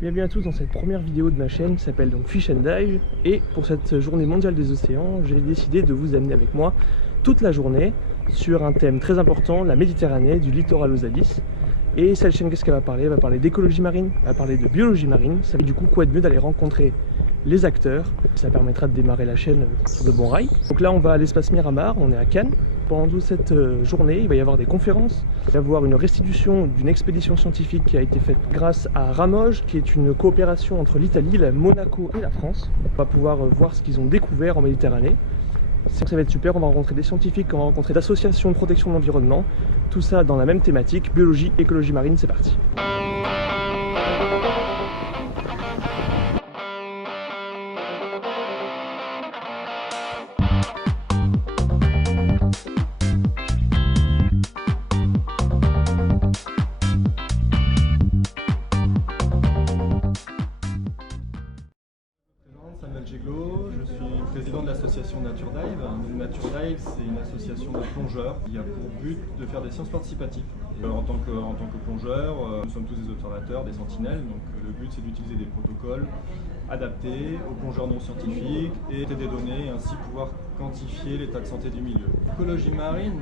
Bienvenue à tous dans cette première vidéo de ma chaîne qui s'appelle donc Fish and Dive. Et pour cette journée mondiale des océans, j'ai décidé de vous amener avec moi toute la journée sur un thème très important, la Méditerranée, du littoral aux abysses. Et cette chaîne, qu'est-ce qu'elle va parler? Elle va parler d'écologie marine, elle va parler de biologie marine. Ça fait du coup quoi de mieux d'aller rencontrer les acteurs. Ça permettra de démarrer la chaîne sur de bons rails. Donc là on va à l'espace Miramar, on est à Cannes. Pendant toute cette journée, il va y avoir des conférences, il va y avoir une restitution d'une expédition scientifique qui a été faite grâce à Ramoge, qui est une coopération entre l'Italie, Monaco et la France. On va pouvoir voir ce qu'ils ont découvert en Méditerranée. Ça va être super, on va rencontrer des scientifiques, on va rencontrer des associations de protection de l'environnement. Tout ça dans la même thématique, biologie, écologie marine, c'est parti. Je suis président de l'association Nature Dive. Nature Dive, c'est une association de plongeurs qui a pour but de faire des sciences participatives. En tant que plongeurs, nous sommes tous des observateurs, des sentinelles, donc le but c'est d'utiliser des protocoles adaptés aux plongeurs non scientifiques et des données et ainsi pouvoir quantifier l'état de santé du milieu. L'écologie marine,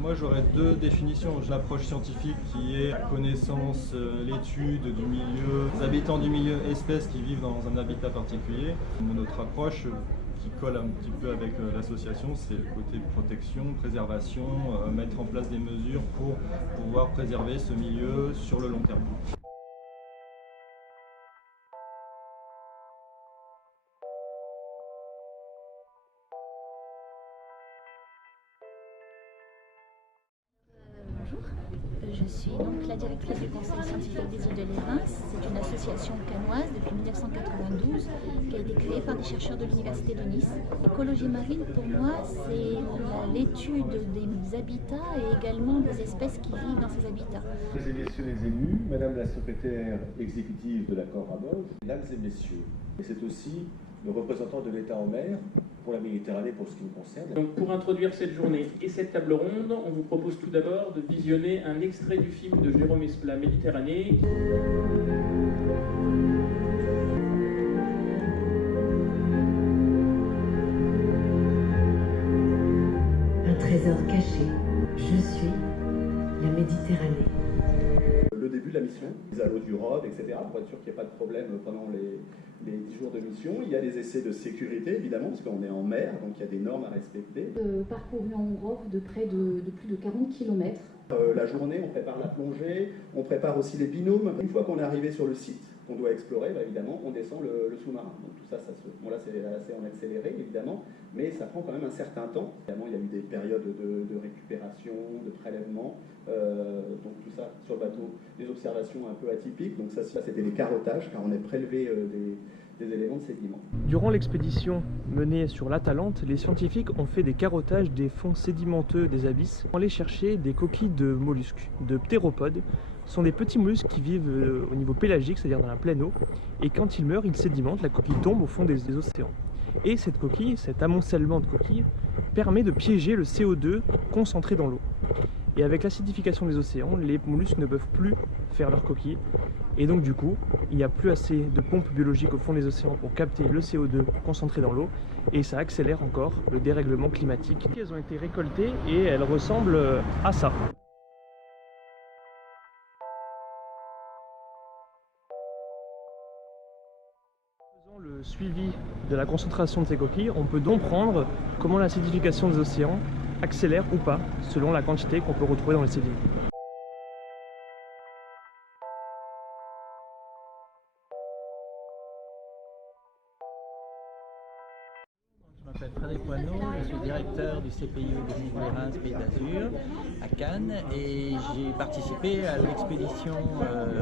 moi j'aurais deux définitions. L'approche scientifique qui est la connaissance, l'étude du milieu, des habitants du milieu, espèces qui vivent dans un habitat particulier. Notre approche qui colle un petit peu avec l'association, c'est le côté protection, préservation, mettre en place des mesures pour pouvoir préserver ce milieu sur le long terme. Bonjour, je suis donc la directrice du conseil scientifique des îles de l'Érins. C'est une association cannoise depuis 1992 qui a été créée par des chercheurs de l'université de Nice. L'écologie marine, pour moi, c'est l'étude des habitats et également des espèces qui vivent dans ces habitats. Mesdames et messieurs les élus, Madame la secrétaire exécutive de l'accord Ramoge, Mesdames et messieurs, et c'est aussi le représentant de l'État en mer pour la Méditerranée pour ce qui me concerne. Donc pour introduire cette journée et cette table ronde, on vous propose tout d'abord de visionner un extrait du film de Jérôme Esplat, Méditerranée. Un trésor caché, je suis la Méditerranée. Le début de la mission, mise à l'eau du Rhône, etc., pour être sûr qu'il n'y ait pas de problème pendant les 10 jours de mission. Il y a des essais de sécurité, évidemment, parce qu'on est en mer, donc il y a des normes à respecter. Parcouru en Europe de près de plus de 40 km. La journée, on prépare la plongée, on prépare aussi les binômes. Une fois qu'on est arrivé sur le site qu'on doit explorer, évidemment, on descend le sous-marin. Donc tout ça, bon, là c'est assez en accéléré, évidemment, mais ça prend quand même un certain temps. Évidemment, il y a eu des périodes de récupération, de prélèvement, donc tout ça sur le bateau, des observations un peu atypiques. Donc ça c'était les carottages, car on a prélevé des éléments de sédiments. Durant l'expédition menée sur l'Atalante, les scientifiques ont fait des carottages des fonds sédimenteux des abysses pour aller chercher des coquilles de mollusques, de ptéropodes. Ce sont des petits mollusques qui vivent au niveau pélagique, c'est-à-dire dans la pleine eau, et quand ils meurent, ils sédimentent, la coquille tombe au fond des océans. Et cette coquille, cet amoncellement de coquilles, permet de piéger le CO2 concentré dans l'eau. Et avec l'acidification des océans, les mollusques ne peuvent plus faire leurs coquilles. Et donc du coup, il n'y a plus assez de pompes biologiques au fond des océans pour capter le CO2 concentré dans l'eau. Et ça accélère encore le dérèglement climatique. Elles ont été récoltées et elles ressemblent à ça. En faisant le suivi de la concentration de ces coquilles, on peut donc comprendre comment l'acidification des océans accélère ou pas, selon la quantité qu'on peut retrouver dans les sédiments. Je m'appelle Frédéric Poineau, je suis directeur du CPIE des îles de l'Érins, Pays d'Azur, à Cannes, et j'ai participé à l'expédition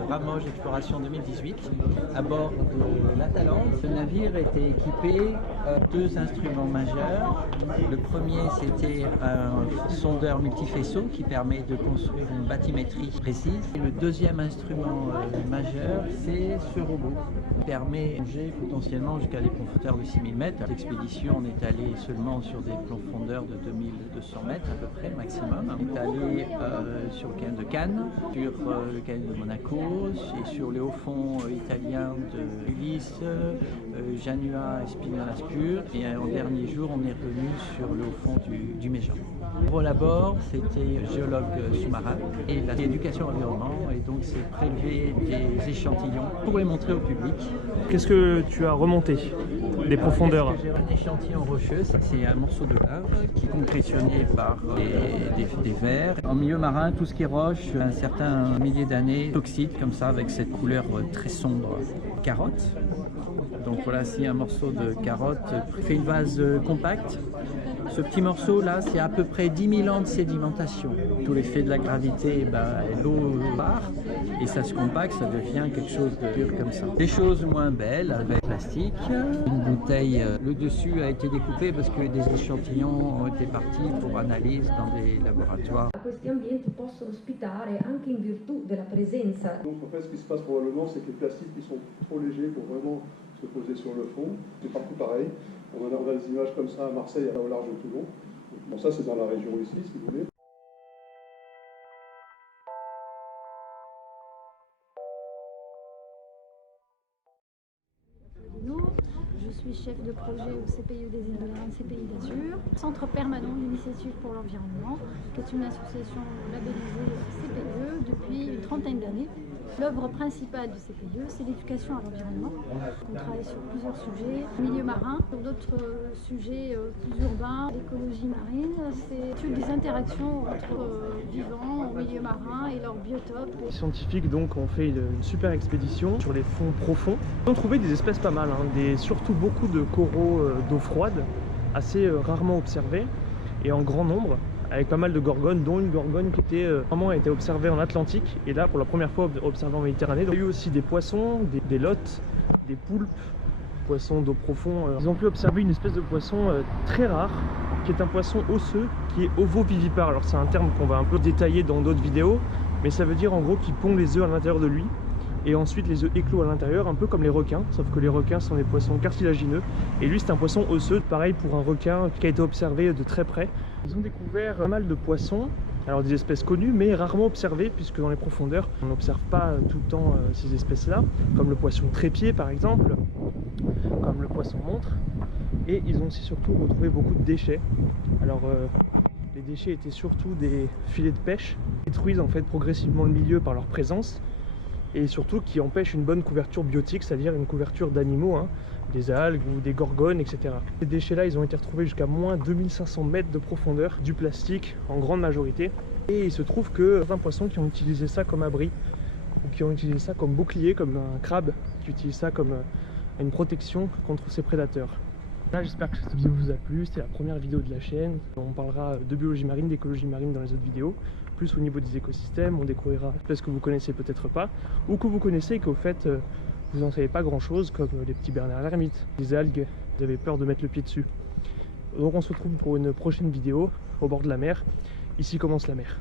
Ramoge Exploration 2018 à bord de l'Atalante. Le navire était équipé de deux instruments majeurs. Le premier, c'était un sondeur multifaisceau qui permet de construire une bathymétrie précise. Et le deuxième instrument majeur, c'est ce robot qui permet de plonger potentiellement jusqu'à des profondeurs de 6000 mètres. L'expédition, on est allé seulement sur des profondeurs de 2200 mètres à peu près maximum. On est allé sur le canal de Cannes, sur le canal de Monaco, et sur les hauts fonds italiens de Ulysse, Janua et Spinola-Spur. Et en dernier jour, on est revenu sur le haut fond du Méjean. Pour l'abord, c'était géologue sous-marin et l'éducation environnement, et donc c'est prélever des échantillons pour les montrer au public. Qu'est-ce que tu as remonté des profondeurs? Un échantillon rocheux, c'est un morceau de lave qui est concrétionné par des vers. En milieu marin, tout ce qui est roche, un certain millier d'années, s'oxyde comme ça avec cette couleur très sombre. Carotte. Donc voilà, si un morceau de carotte fait une vase compacte, ce petit morceau là, c'est à peu près 10 000 ans de sédimentation. Tout l'effet de la gravité, l'eau part et ça se compacte, ça devient quelque chose de dur comme ça. Des choses moins belles avec plastique. Une bouteille, le dessus a été découpé parce que des échantillons ont été partis pour analyse dans des laboratoires. Questi ambienti possono ospitare anche in virtù della presenza. Donc en fait, ce qui se passe probablement, c'est que les plastiques qui sont trop légers pour vraiment se poser sur le fond. C'est partout pareil. On a des images comme ça à Marseille, au large de Toulon. Bon, ça c'est dans la région ici, si vous voulez. Je suis chef de projet au CPIE des îles de l'Ain, CPI d'Azur, Centre permanent d'initiative pour l'environnement, qui est une association labellisée CPIE depuis une trentaine d'années. L'œuvre principale du CPIE, c'est l'éducation à l'environnement. On travaille sur plusieurs sujets, milieu marin, sur d'autres sujets plus urbains, l'écologie marine, c'est l'étude des interactions entre vivants au milieu marin et leurs biotopes. Les scientifiques donc ont fait une super expédition sur les fonds profonds. Ils ont trouvé des espèces pas mal, surtout beaucoup de coraux d'eau froide, assez rarement observés et en grand nombre, avec pas mal de gorgones, dont une gorgone qui a été observée en Atlantique et là pour la première fois observée en Méditerranée. Il y a eu aussi des poissons, des lottes, des poulpes, poissons d'eau profonde. Ils ont pu observer une espèce de poisson très rare, qui est un poisson osseux, qui est ovovivipare. Alors c'est un terme qu'on va un peu détailler dans d'autres vidéos, mais ça veut dire en gros qu'il pond les œufs à l'intérieur de lui. Et ensuite les œufs éclosent à l'intérieur, un peu comme les requins, sauf que les requins sont des poissons cartilagineux. Et lui c'est un poisson osseux, pareil pour un requin qui a été observé de très près. Ils ont découvert pas mal de poissons, alors des espèces connues mais rarement observées, puisque dans les profondeurs on n'observe pas tout le temps ces espèces là, comme le poisson trépied par exemple, comme le poisson montre. Et ils ont aussi surtout retrouvé beaucoup de déchets. Alors les déchets étaient surtout des filets de pêche, qui détruisent en fait progressivement le milieu par leur présence, et surtout qui empêche une bonne couverture biotique, c'est-à-dire une couverture d'animaux, des algues ou des gorgones, etc. Ces déchets-là, ils ont été retrouvés jusqu'à moins 2500 mètres de profondeur, du plastique en grande majorité. Et il se trouve que certains poissons qui ont utilisé ça comme abri, ou qui ont utilisé ça comme bouclier, comme un crabe, qui utilise ça comme une protection contre ses prédateurs. Là, j'espère que cette vidéo vous a plu, c'était la première vidéo de la chaîne. On parlera de biologie marine, d'écologie marine dans les autres vidéos. Plus au niveau des écosystèmes, on découvrira des espèces que vous connaissez peut-être pas, ou que vous connaissez et qu'au fait vous n'en savez pas grand chose, comme les petits bernards l'ermite, les algues, vous avez peur de mettre le pied dessus. Donc on se retrouve pour une prochaine vidéo au bord de la mer. Ici commence la mer.